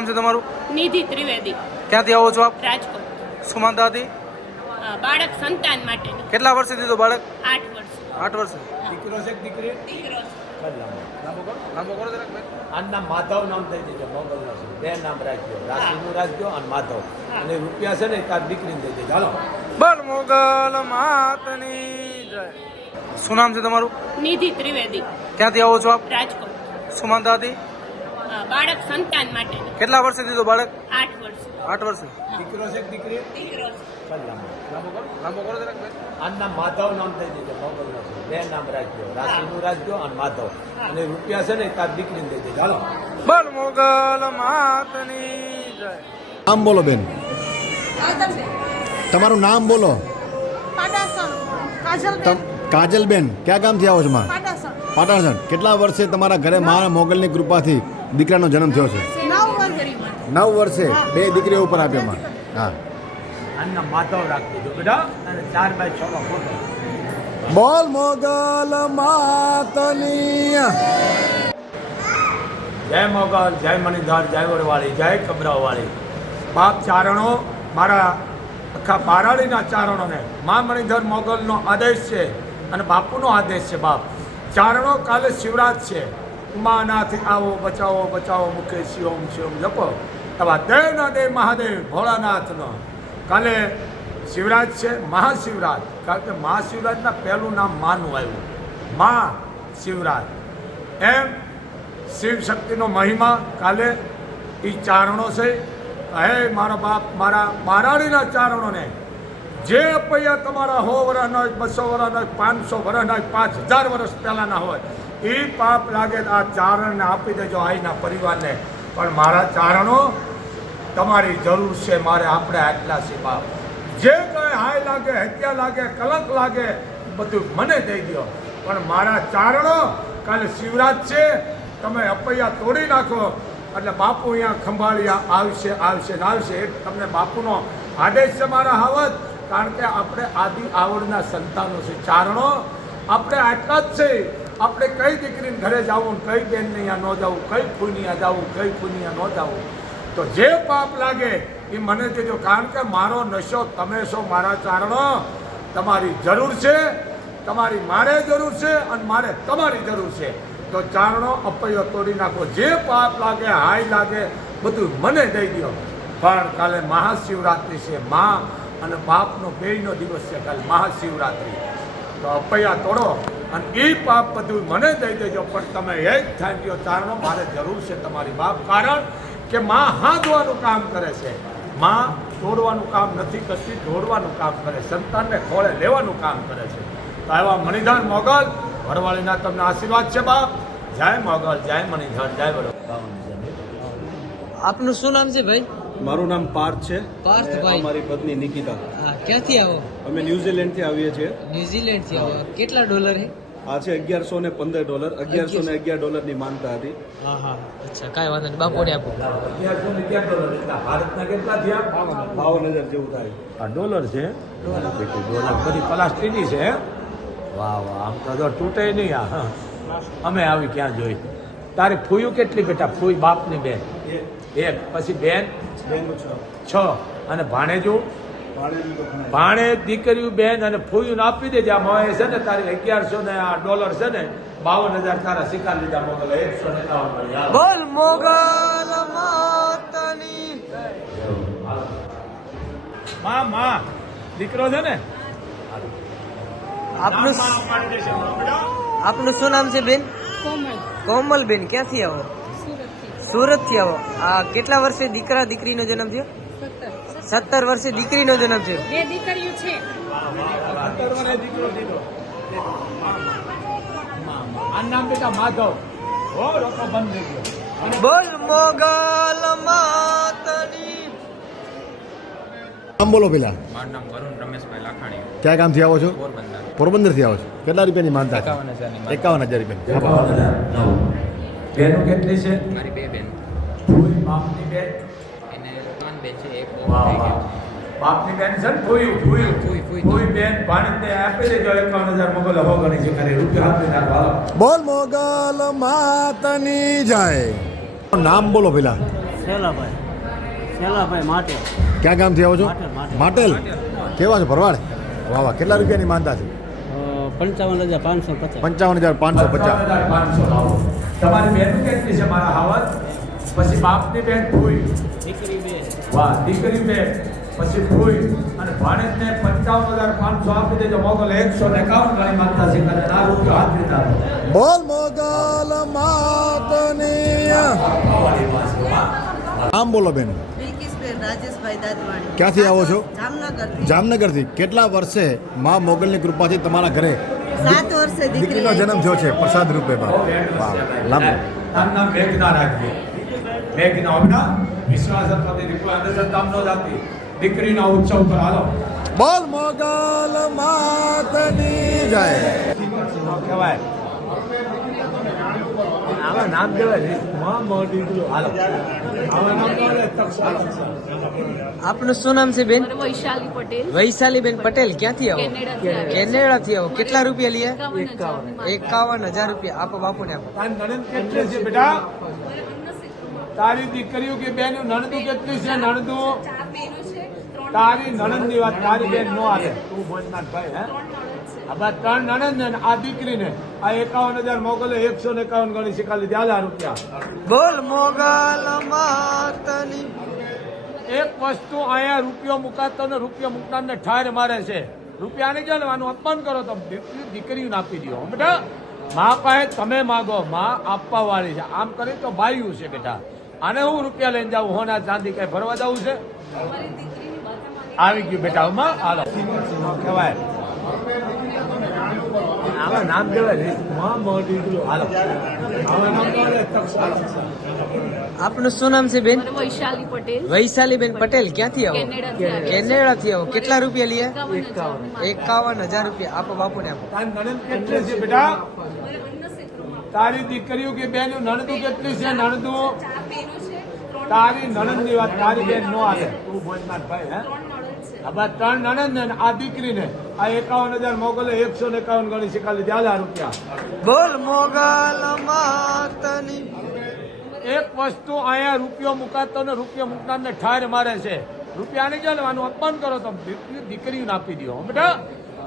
નામ છે તમારું? નિધિ ત્રિવેદી. ક્યાંથી આવો છો આપ? રાજકોટ. શું માનતા હતી? બાળક સંતાન માટે કેટલા વર્ષે દીધો બાળક? આઠ વર્ષ. આઠ વર્ષ. દીકરો છે દીકરી? દીકરો લાંબો. લાંબો કરો જરાક ભાઈ. નામ માધવ નામ થઈ દેજો મોગલના છે. બે નામ રાખજો રાશિનું રાખજો અને માધવ. અને રૂપિયા છે ને તાર દીકરીને દઈ દેજો. હાલો. બોલ મોગલ માતની જય. શું નામ છે તમારું? નિધિ ત્રિવેદી. ક્યાંથી આવો છો આપ? રાજકોટ. શું માનતા હતી? બાળક સંતાન માટે. કેટલા વર્ષે દીધો બાળક? આઠ વર્ષ. આઠ વર્ષે. દીકરો છે દીકરી? દીકરો લાંબો. કરો. આનું નામ માધવ નામ થઈ દેજો બે નામ રાખજો રાશિનું રાખજો અને માધવ. અને રૂપિયા છે ને તાર દીકરી દઈ દેજો. હાલો. બલ મોગલ માતની જય. નામ બોલો બેન. તમારું નામ બોલો. કાજલબેન. ક્યાં ગામથી આવો છો પાટણસણ. કેટલા વર્ષે તમારા ઘરે મા મોગલની કૃપાથી દીકરાનો જન્મ થયો છે. નવ વર્ષે બે દીકરીઓ ઉપર આપ્યો માં હા બોલ મોગલ માતની. જય મોગલ જય મણિધર જય વડવાળી જય કબરાવાળી. બાપ ચારણો મારા આખા બારાડીના ચારણોને. મા મણિધર મોગલનો આદેશ છે અને બાપુનો આદેશ છે બાપ. ચારણો કાલે શિવરાજ છે. ઉમાનાથી આવો, બચાવો બચાવો મુખે શિવમ શિવમ, જપો. એવા દે ન દે મહાદેવ, ભોળાનાથનો. કાલે શિવરાજ છે, મહાશિવરાજ. કારણ કે મહાશિવરાજના પહેલું નામ માનું આવ્યું. મા શિવરાજ એમ શિવ શક્તિનો મહિમા કાલે એ ચારણો છે. હે મારા બાપ, મારા બારાડીના ચારણોને, જે પૈયા તમારા સો વર્ષના હોય, બસો વર્ષના હોય, પાંચસો વર્ષના હોય, પાંચ હજાર વર્ષ પહેલાંના હોય એ પાપ લાગે આ ચારણને આપી દેજો આઈના પરિવારને. પણ મારા ચારણો, તમારી જરૂર છે, મારે આપણે આટલા બાપ જે કંઈ હાય લાગે, હત્યા લાગે, કલંક લાગે બધું મને દઈ દો પણ મારા ચારણો, કાલે શિવરાજ છે, તમે અપૈયા તોડી નાખો, એટલે બાપુ અહીંયા ખંભાળિયા આવશે આવશે ને આવશે. એ તમને બાપુનો આદેશ છે મારા હાવત. કારણ કે આપણે આદિ આવડના સંતાનો છે. ચારણો, આપણે આટલા જ છે. આપણે કઈ દીકરીને ઘરે જવું કઈ બેનને અહીંયા ન જવું, કઈ ખૂનિયા જવું, કઈ ખૂનિયા ન જવું. તો જે પાપ લાગે એ મને કહેજો, કારણ કે મારો નશો તમે છો, મારા ચારણો. તમારી જરૂર છે, તમારી મારે જરૂર છે અને મારે તમારી જરૂર છે. તો ચારણો અપૈયો તોડી નાખો. જે પાપ લાગે, હાય લાગે, બધું મને દઈ દો પણ કાલે મહાશિવરાત્રિ છે, મા અને બાપનો બેયનો દિવસ છે કાલે મહાશિવરાત્રિ. તો અપૈયા તોડો. અને એ પાપ બધું મને દઈ દેજો પણ તમે એ જ થાય ગયો તારણો મારે જરૂર છે તમારી બાપ. કારણ કે માં હાંધવાનું કામ કરે છે. માં તોડવાનું કામ નથી કરતી દોડવાનું કામ કરે સંતાનને ખોળે લેવાનું કામ કરે છે. તો એવા મણિધર મોગલ વરવાળીના તમને આશીર્વાદ છે બાપ. જય મોગલ જય મણિધર જય વડોદરા આપનું શું નામ છે ભાઈ? મારું નામ પાર્થ છે. પાર્થભાઈ. મારી પત્ની નિકિતા. હા ક્યાંથી આવો? અમે ન્યુઝીલેન્ડથી આવીએ છીએ. ન્યુઝીલેન્ડથી આવો. કેટલા ડોલર હે આ છે અગિયારસો ને પંદર ડોલર. અગિયારસો ને અગિયાર ડોલરની માનતા હતી. હા હા અચ્છા કાંઈ વાંધો નહીં. બાપોને આપો. અગિયારસો ને અગિયાર ડોલર એટલે ભારતના કેટલા થયા? બાવન હજાર જેવું થાય. આ ડોલર છે? ડોલર બધી પ્લાસ્ટિકની છે વાહ વાહ આમ તો જો તૂટે નહીં આ હા. અમે આવી ક્યાં જોઈ? તારે ફૂયું કેટલી બેટા? ફૂઈ બાપની બેન. એક. પછી બેન? છ. અને ભાણેજું? ભાણે દીકરીઓ બેન અને ફૂયું આપી દેજે. આ મોએ છે ને તારી અગિયારસો ને આ ડોલર છે ને બાવન હજાર તારા શિકાર લીધા મોગલ એકસો ને બોલ મોગલ માતાની. માં માં દીકરો છે ને? આપનું. આપનું શું નામ છે બેન? કોમલ. કોમલ બેન ક્યાંથી આવો? સુરતથી. સુરતથી આવો. આ કેટલા વર્ષે દીકરા દીકરીનો જન્મ થયો? સત્તર વર્ષે દીકરીનો જન્મ થયો બે દીકરીઓ છે. બોલ મોગલ માતાની. નામ બોલો પેલા. મારું નામ વરુણ રમેશભાઈ લાખાણી ક્યાં ગામથી આવો છો? પોરબંદર. પોરબંદરથી આવો છો. કેટલા રૂપિયાની માનતા એકાવન હજાર રૂપિયા એકાવન હજાર. નવ. કેટલી છે? મારી બે બેન. ફૂઈ બાપની બેન એને ત્રણ બેન છે એક બહુ વાહ થઈ વાહ ગયો બાપની બેન છે ને ફૂઈ બેન ભાણેજને આપી દેજો એકાવન હજાર મોગલ હો ગણી છે ખરે. રૂપિયા આપી નાખો બોલ મોગલ માતની જાય. નામ બોલો પેલા. શેલાભાઈ. શેલાભાઈ માટે ક્યાં ગામથી આવો છો? માટેલ, માટેલ. કેવા છો ભરવાડ? વાહ વાહ. કેટલા રૂપિયાની માનતા છે? પંચાવન હજાર પાંચસો પચાસ. પંચાવન હજાર પાંચસો પચાસ. પાંચસો તમારી બેન કેટલી છે મારા હાવત પછી બાપની બેન ભૂઈ. દીકરી બે વાહ દીકરી બે પછી ભૂઈ અને ભાણેજને પંચાવન હજાર પાંચસો આપી દેજો. મોગલ એકસો ને એકાવન વાળી છે કરે. આ રૂપિયો હાથ દીધા બોલ મોગલ માતની નામ બોલો બેન. બિલકિસબેન રાજેશભાઈ દાદવાણી. ક્યાંથી આવો છો? જામનગર જામનગરથી. કેટલા વર્ષે મા મોગલની કૃપાથી તમારા ઘરે સાત વર્ષે દીકરીનો જન્મ થયો છે પ્રસાદ રૂપે બાપ. વાહ નામ મેઘના રાખજે મેઘના હમણા વિશ્વાસ પતિ દીકરો અંધશ્રદ્ધામ ન જાતી દીકરીના ઉત્સવ પર હાલો. બોલ મોગલ માતની જય. કહેવાય આવા નામમાં આપનું શું નામ છે બેન? વૈશાલી પટેલ. વૈશાલી બેન પટેલ ક્યાંથી આવો? કેનેડાથી થી આવો. કેટલા રૂપિયા લીયા? એકાવન હજાર. એકાવન હજાર રૂપિયા. આપો બાપુને આપો. તારી દીકરીઓ કે બેન નણંદુ કેટલી છે નણંદુ? તારી નણંદની વાત તારી બેન નો આવે. તું ભોજનાથ ભાઈ હે? આ ત્રણ નણંદ ને આ દીકરીને આ એકાવન હજાર મોગલે એકસો ને એકાવન ગણી શીખાલી હજાર રૂપિયા. બોલ મોગલ માતની. એક વસ્તુ અહીંયા રૂપિયો મુકાતો ને રૂપિયો મુકનારને ઠાર મારે છે. રૂપિયા નહીં ચાલે આનું અપમાન કરો તો દીકરી દીકરીને આપી દો બેટા મા પાસે તમે માગો મા આપવા વાળી છે. આમ કરી તો બાયું છે બેટા. આને હું રૂપિયા લઈને જાઉં? હોના ચાંદી કઈ ભરવા જવું છે? આવી ગયું બેટા માં હાલો. કહેવાય આવા નામ કહેવાય આપનું શું નામ છે બેન? વૈશાલી પટેલ. વૈશાલી બેન પટેલ ક્યાંથી આવો? કેનેડાથી થી આવો. કેટલા રૂપિયા લીયા? એકાવન હજાર. એકાવન હજાર રૂપિયા. આપો આપો. નણંદ કેટલી છે બેટા? તારી દીકરીઓ કે બેન નણંદુ કેટલી છે? નણંદુ? તારી નણંદની વાત તારી બેન નો આવે તું ભોજનાથ ભાઈ હે હવે ત્રણ નણંદ ને આ દીકરીને. આ એકાવન હજાર મોગલે એકસો ને એકાવન ગણી શીખાલી હજાર રૂપિયા. બોલ મોગલ માતની. એક વસ્તુ અહીંયા રૂપિયો મુકાતો ને રૂપિયો મુકનારને ઠાર મારે છે. રૂપિયા નહીં ચાલે અપમાન કરો તો દીકરી દીકરીને આપી દો બેટા.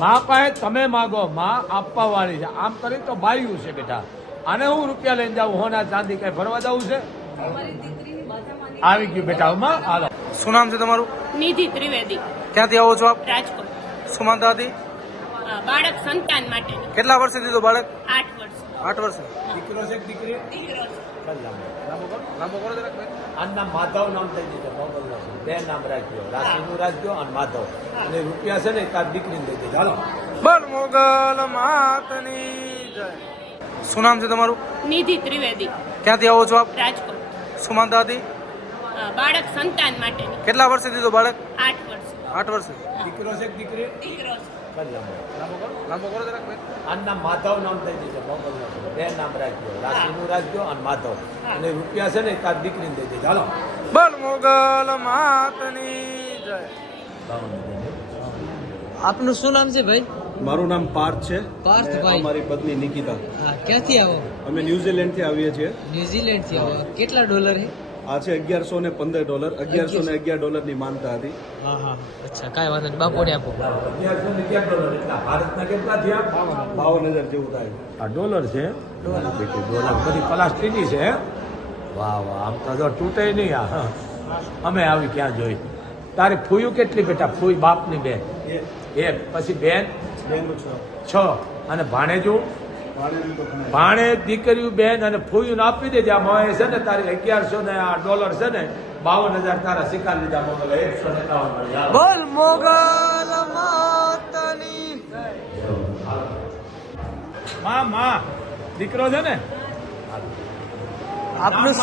મા પાસે તમે માગો. માં આપવા વાળી છે. આમ કરી તો બાયું છે બેટા. આને હું રૂપિયા લઈને જાઉં? હોના ચાંદી કઈ ભરવા જવું છે? આવી ગયું બેટા હાલો. શું નામ છે તમારું? નિધિ ત્રિવેદી. ક્યાંથી આવો છો આપ? રાજકોટ. શું માનતા હતી? બાળક સંતાન માટે. કેટલા વર્ષે દીધું બાળક? આઠ વર્ષ. આઠ વર્ષ. દીકરો છે દીકરી? બેન. નામ માધવ નામ થઈ જશે મોગલ બે નામ રાખ્યો રાશિનું રાખ્યો અને માધવ. અને રૂપિયા છે ને તાર દીકરીને દઈ ચાલો હાલો. મોગલ માતની જય. શું નામ છે તમારું? નિધિ ત્રિવેદી. ક્યાંથી આવો છો આપ? રાજકોટ. શું માનતા હતી? બાળક સંતાન માટે. કેટલા વર્ષે દીધું બાળક? આઠ વર્ષ. આઠ વર્ષે. દીકરો છે દીકરી? દીકરો. ચાલ માધવ નામ થઈ જશે મોગલ બે નામ રાખ્યો રાશિનું રાખ્યો અને માધવ. અને રૂપિયા છે ને તાર દીકરીને દેજો. હાલો. બોલ મોગલ માતની જય. આપનું શું નામ છે ભાઈ? મારું નામ પાર્થ છે. પાર્થભાઈ મારી પત્ની નિકિતા. હા ક્યાંથી આવો? અમે ન્યુઝીલેન્ડથી આવીએ છીએ. ન્યુઝીલેન્ડથી આવો કેટલા ડોલર હે? આ છે અગિયારસો ને પંદર ડોલર. અગિયારસો ને અગિયાર ડોલરની માનતા હતી. હા હા અચ્છા કાંઈ વાંધો નહીં. બાપુને આપો. અગિયારસો ને અગિયાર ડોલર? એટલા ભારતના કેટલા થયા? બાવન હજાર જેવું થાય. આ ડોલર છે? ડોલર. બધી પ્લાસ્ટિકની છે વાહ વાહ આમ તો જો તૂટે નહીં આ અમે આવી ક્યાં જોઈ? તારી ફૂયું કેટલી બેટા? ફૂઈ બાપની બેન. એ પછી બેન? છ. અને ભાણેજો ભાણે દીકરીઓ બેન અને ફોયું આપી દેજે. આ મહે છે ને તારી અગિયારસો ને આ ડોલર છે ને બાવન હજાર તારા શિકાર લીધા મોગલ. એકસો સત્તાવન બોલ મોગલ માતાની. માં માં દીકરો છે ને? આપનું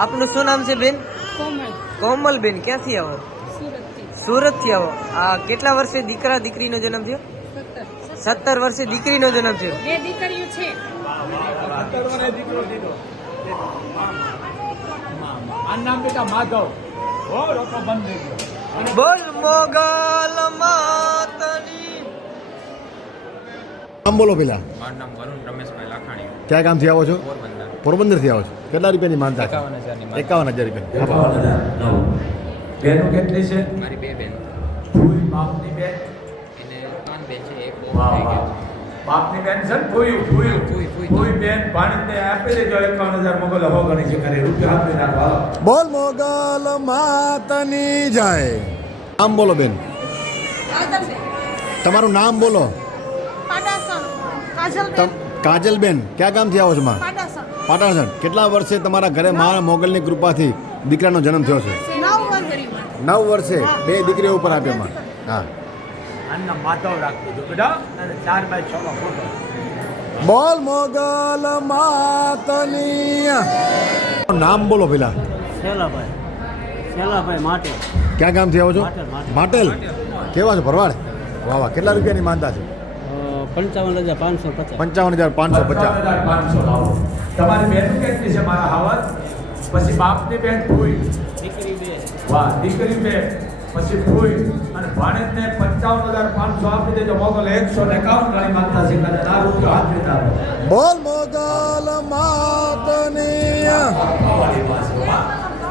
આપનું શું નામ છે બેન? કોમલ. બેન ક્યાંથી આવો? સુરતથી આવો. આ કેટલા વર્ષે દીકરા દીકરીનો જન્મ થયો? સત્તર વર્ષે દીકરીનો જન્મ થયો. બે દીકરીઓ છે. નામ બેટા માધવ બોલ મોગલ માતની નામ બોલો પેલા. મારું નામ વરુણ રમેશભાઈ લાખાણી. ક્યાં કામથી આવો છો? પોરબંદર. પોરબંદરથી આવો છો. કેટલા રૂપિયાની માનતા એકાવન હજારની માનતા. એકાવન હજાર રૂપિયા. બેનો કેટલી છે? મારી બે બેન. ફૂઈ બાપની બેન? એને ત્રણ બેન છે એક બાપની બેન છે ફૂયું ફૂઈ, ફૂઈ. ફૂઈ બેન ભાણેજને આપી દેજો એકાવન હજાર મોગલ હો ગણી છે કરે રૂપિયા આપી નાખવા બોલ મોગલ માતની જય. નામ બોલો બેન. તમારું નામ બોલો. કાજલબેન. ક્યાં ગામથી આવો છો માં? પાટણસણ કેટલા વર્ષે તમારા ઘરે મા મોગલની કૃપાથી દીકરાનો જન્મ થયો છે? નવ વર્ષે બે દીકરીઓ ઉપર આપ્યો માં હા. આના માધવ રાખજો જો બેટા. અને ચાર બાય છ નો ફોટો. બોલ મોગલ માતની. નામ બોલો પેલા. શેલાભાઈ. શેલાભાઈ માટેલ. ક્યાં ગામથી આવો છો? માટેલ, કેવા છો? ભરવાડ? વાહ વાહ. કેટલા રૂપિયાની માનતા છે? પંચાવન હજાર પાંચસો પચાસ. પંચાવન હજાર પાંચસો પચાસ. પાંચસો તમારી બેન કેટલી છે મારા હાવત પછી બાપની બેન ફૂઈ દીકરી બે વાહ દીકરી બે પછી ભૂઈ અને ભાણેજને પંચાવન હજાર પાંચસો આપી દેજો. મોગલ એકસો ને એકાવન ગાડી માતા છે. અને ના રૂપિયો હાથ લીધા બોલ મોગલ માતની.